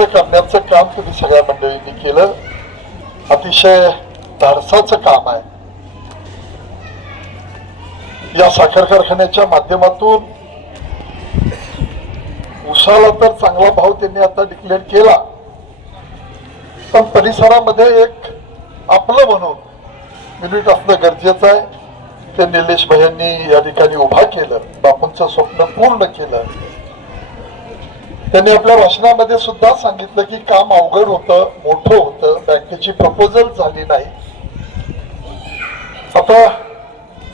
पूर्ण करण्याचं काम तुम्ही सगळ्या मंडळींनी केलं. अतिशय धाडसाचं काम आहे. या साखर कारखान्याच्या माध्यमातून उसाला तर चांगला भाव त्यांनी आता डिक्लेअर केला. पण परिसरामध्ये एक आपलं म्हणून युनिट असणं गरजेचं आहे. ते निलेश यांनी या ठिकाणी उभा केलं. बापूंचं स्वप्न पूर्ण केलं. त्यांनी आपल्या भाषणामध्ये सुद्धा सांगितलं की काम अवघड होतं मोठं होतं बँकेची प्रपोजल झाली नाही. आता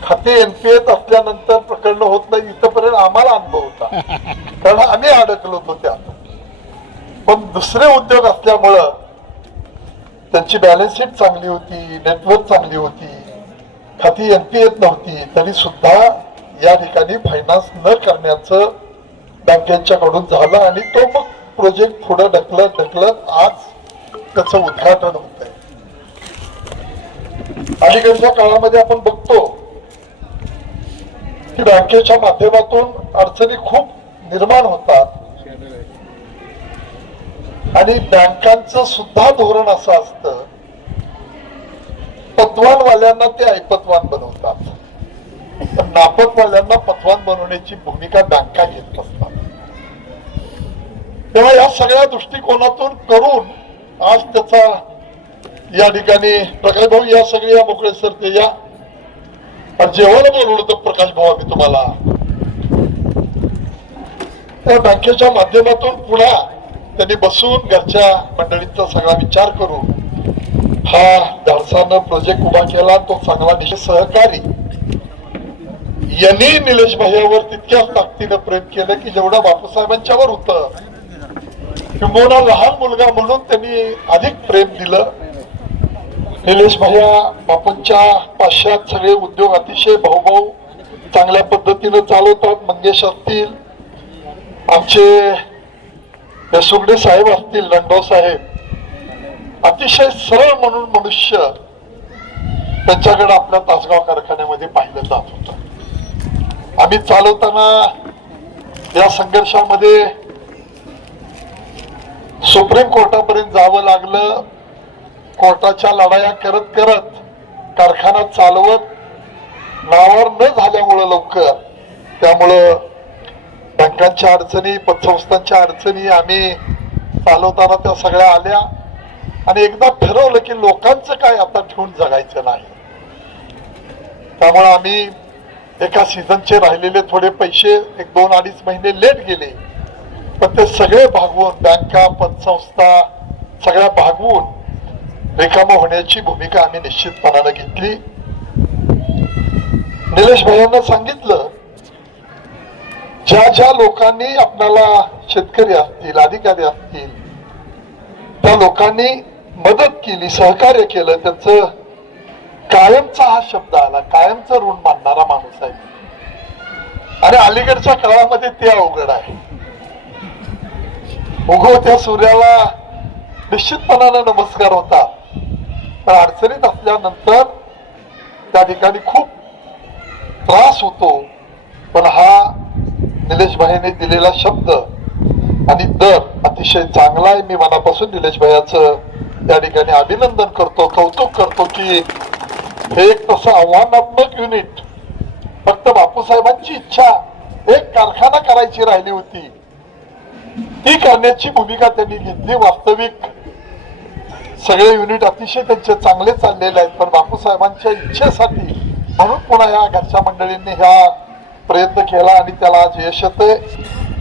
खाते एनपीएत असल्यानंतर प्रकरण होत नाही इथपर्यंत आम्हाला अनुभव होता. कारण आम्ही अडकलो होतो त्यात. पण दुसरे उद्योग असल्यामुळं त्यांची बॅलन्स शीट चांगली होती नेटवर्क चांगली होती खाती एनपीएत नव्हती तरी सुद्धा या ठिकाणी फायनान्स न करण्याचं बँकेच्याकडून झाला आणि तो मग प्रोजेक्ट पुढे ढकलत ढकलत आज त्याचं उद्घाटन होत आहे अलीकडच्या काळामध्ये आपण बघतो की बँकेच्या माध्यमातून अडचणी खूप निर्माण होतात. आणि बँकांचं सुद्धा धोरण असं असतं पतवानवाल्यांना ते ऐपतवान बनवतात. नापतवाल्यांना पतवान बनवण्याची भूमिका बँका घेत असतात. तेव्हा या सगळ्या दृष्टिकोनातून करून आज त्याचा या ठिकाणी प्रकाश भाऊ या सगळे या मोकळे सर ते या. पण जेव्हा बोलवलं तर प्रकाश भाऊ आम्ही तुम्हाला. त्या बँकेच्या माध्यमातून पुन्हा त्यांनी बसून घरच्या मंडळींचा सगळा विचार करून हा धाडसानं प्रोजेक्ट उभा केला. तो चांगला निश्चित सहकारी यांनी निलेश भैयावर तितक्याच ताकदीनं प्रेम केलं की जेवढं बापूसाहेबांच्यावर होतं किंबहुना लहान मुलगा म्हणून त्यांनी अधिक प्रेम दिलं. निलेश भैया बापूंच्या पाश्चात सगळे उद्योग अतिशय भाऊभाऊ चांगल्या पद्धतीनं चालवतात मंगेश असतील. आमचे सुगडे साहेब असतील लंडो साहेब. अतिशय सरळ म्हणून मनुष्य त्यांच्याकडे आपल्या तासगाव कारखान्यामध्ये पाहिलं जात होतं. आम्ही चालवताना या संघर्षामध्ये सुप्रीम कोर्टापर्यंत जावं लागलं कोर्टाच्या लढाया करत करत कारखाना चालवत नावावर न झाल्यामुळं लवकर त्यामुळं बँकांच्या अडचणी पतसंस्थांच्या अडचणी आम्ही चालवताना त्या सगळ्या आल्या. आणि एकदा ठरवलं की लोकांचं काय आता ठेवून जगायचं नाही. त्यामुळे आम्ही एका सीझनचे राहिलेले थोडे पैसे एक दोन अडीच महिने लेट गेले. पण ते सगळे भागवून बँका पतसंस्था सगळ्या भागवून रिकाम होण्याची भूमिका आम्ही निश्चितपणानं घेतली. निलेश भाई सांगितलं ज्या ज्या लोकांनी आपल्याला शेतकरी असतील अधिकारी असतील त्या लोकांनी मदत केली सहकार्य केलं त्यांचं कायमचा हा शब्द आला कायमचा ऋण मानणारा माणूस आहे. आणि अलीकडच्या काळामध्ये ते अवघड आहे. उगवत्या सूर्याला निश्चितपणानं नमस्कार होता. पण अडचणीत असल्यानंतर त्या ठिकाणी खूप त्रास होतो. पण हा निलेश भाईने दिलेला शब्द आणि दर अतिशय चांगला आहे. मी मनापासून निलेशभाईचं त्या ठिकाणी अभिनंदन करतो कौतुक करतो की हे एक तसं आव्हानात्मक युनिट फक्त बापूसाहेबांची इच्छा एक कारखाना करायची राहिली होती. ती करण्याची भूमिका त्यांनी घेतली. वास्तविक सगळे युनिट अतिशय त्यांचे चांगले चाललेले आहेत. पण बापूसाहेबांच्या इच्छेसाठी म्हणून पुन्हा या घरच्या मंडळींनी ह्या प्रयत्न केला आणि त्याला आज यश येते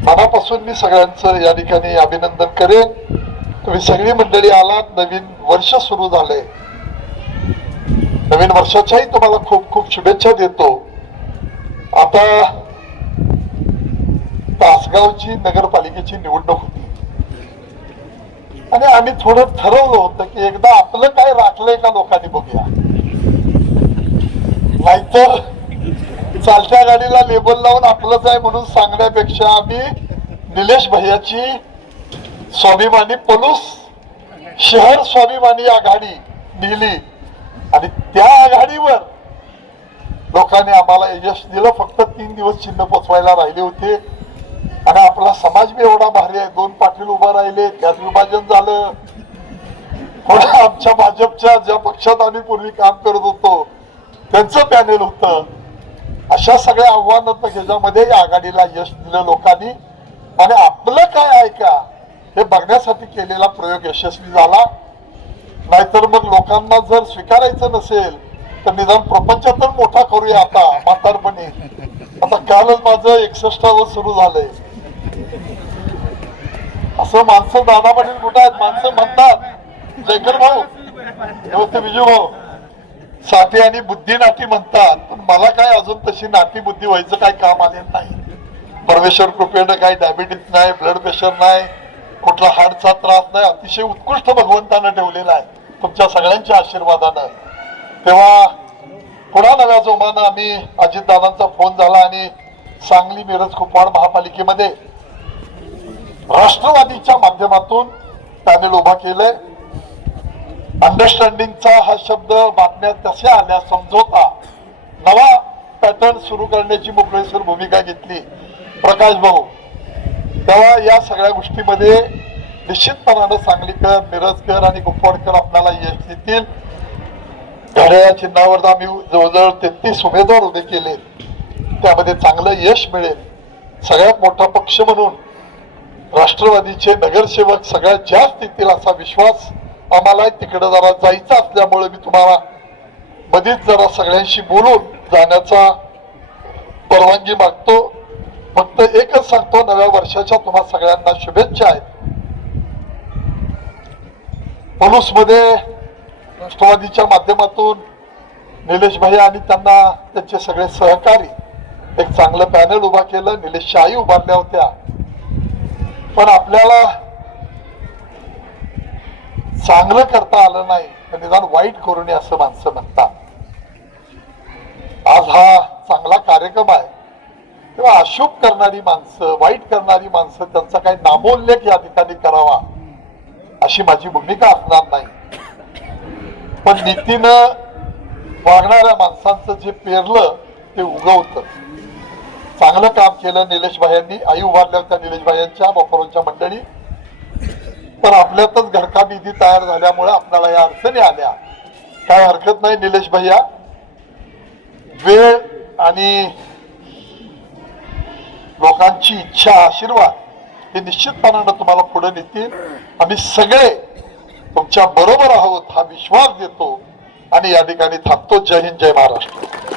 मनापासून मी सगळ्यांचं या ठिकाणी अभिनंदन करेन. तुम्ही सगळी मंडळी आलात. नवीन वर्ष सुरू झाले नवीन वर्षाच्याही तुम्हाला खूप खूप शुभेच्छा देतो. आता तासगावची नगरपालिकेची निवडणूक होती. आणि आम्ही थोडं ठरवलं होतं की एकदा आपलं काय राखलंय का लोकांनी बघूया. नाहीतर चालत्या गाडीला लेबल लावून आपलंच आहे म्हणून सांगण्यापेक्षा आम्ही निलेश भैयाची स्वाभिमानी पलूस शहर स्वाभिमानी आघाडी लिहिली आणि त्या आघाडीवर लोकांनी आम्हाला यश दिलं. फक्त तीन दिवस चिन्ह पोचवायला राहिले होते. आणि आपला समाज बी एवढा भारी आहे. दोन पाटील उभा राहिले त्यात विभाजन झालं. थोडं आमच्या भाजपच्या ज्या पक्षात आम्ही पूर्वी काम करत होतो त्यांचं पॅनेल होतं. अशा सगळ्या आव्हानात्मक ह्याच्यामध्ये या आघाडीला यश दिलं लोकांनी. आणि आपलं काय आहे का हे बघण्यासाठी केलेला प्रयोग यशस्वी झाला. नाहीतर मग लोकांना जर स्वीकारायचं नसेल तर निदान प्रपंच तर मोठा करूया आता म्हातारपणी. आता कालच माझं एकसष्टावं सुरू झालंय. असं माणसं दादा पाटील कुठं आहेत माणसं म्हणतात. जयकर भाऊ नमस्ते ते विजू भाऊ. साठी आणि बुद्धी नाती म्हणतात पण मला काय अजून तशी नाती बुद्धी व्हायचं काय काम आलेलं नाही. परमेश्वर कृपेनं काही डायबिटीस नाही ब्लड प्रेशर नाही कुठला हार्टचा त्रास नाही अतिशय उत्कृष्ट भगवंतानं ठेवलेला आहे. तुमच्या सगळ्यांच्या आशीर्वादानं. तेव्हा पुन्हा नव्या जोमानं आम्ही अजितदादांचा फोन झाला आणि सांगली मिरज कुपवाड महापालिकेमध्ये राष्ट्रवादीच्या माध्यमातून पॅनेल उभा केलंय. अंडरस्टँडिंगचा हा शब्द बातम्या तशा आल्या समजोता. नवा पॅटर्न सुरू करण्याची मोकळीसर भूमिका घेतली. प्रकाश भाऊ तेव्हा या सगळ्या गोष्टीमध्ये निश्चितपणानं सांगलीकर मिरजकर आणि कुपवाडकर आपल्याला यश देतील. घड्याळ्या चिन्हावर आम्ही जवळजवळ तेहतीस उमेदवार उभे केले. त्यामध्ये चांगलं यश मिळेल. सगळ्यात मोठा पक्ष म्हणून राष्ट्रवादीचे नगरसेवक सगळ्यात जास्त येतील असा विश्वास आम्हाला तिकडे जरा जायचा असल्यामुळे मी तुम्हाला मधीच जरा सगळ्यांशी बोलून जाण्याचा परवानगी मागतो. फक्त एकच सांगतो नव्या वर्षाच्या तुम्हा सगळ्यांना शुभेच्छा आहेत. पलूसमध्ये राष्ट्रवादीच्या माध्यमातून निलेश भाई आणि त्यांना त्यांचे सगळे सहकारी एक चांगलं पॅनल उभा केलं. निलेश शाही उभारल्या होत्या. पण आपल्याला चांगलं करता आलं नाही. तर निदान वाईट करू नये असं माणसं म्हणतात. आज हा चांगला कार्यक्रम आहे. तेव्हा अशुभ करणारी माणसं वाईट करणारी माणसं त्यांचा काही नामोल्लेख या ठिकाणी करावा अशी माझी भूमिका असणार नाही. पण नीतीनं वागणाऱ्या माणसांचं जे पेरलं ते उगवतं. चांगलं काम केलं निलेश भायांनी आई उभारल्या होत्या निलेश भायांच्या बपोरांच्या मंडळी. पण आपल्यातच घरका निधी तयार झाल्यामुळे आपल्याला या अडचणी आल्या. काय हरकत नाही निलेश भैया. वेळ आणि लोकांची इच्छा आशीर्वाद हे निश्चितपणानं तुम्हाला पुढे नेतील. आम्ही सगळे तुमच्या बरोबर आहोत हा विश्वास देतो आणि या ठिकाणी थांबतो. जय हिंद जय महाराष्ट्र.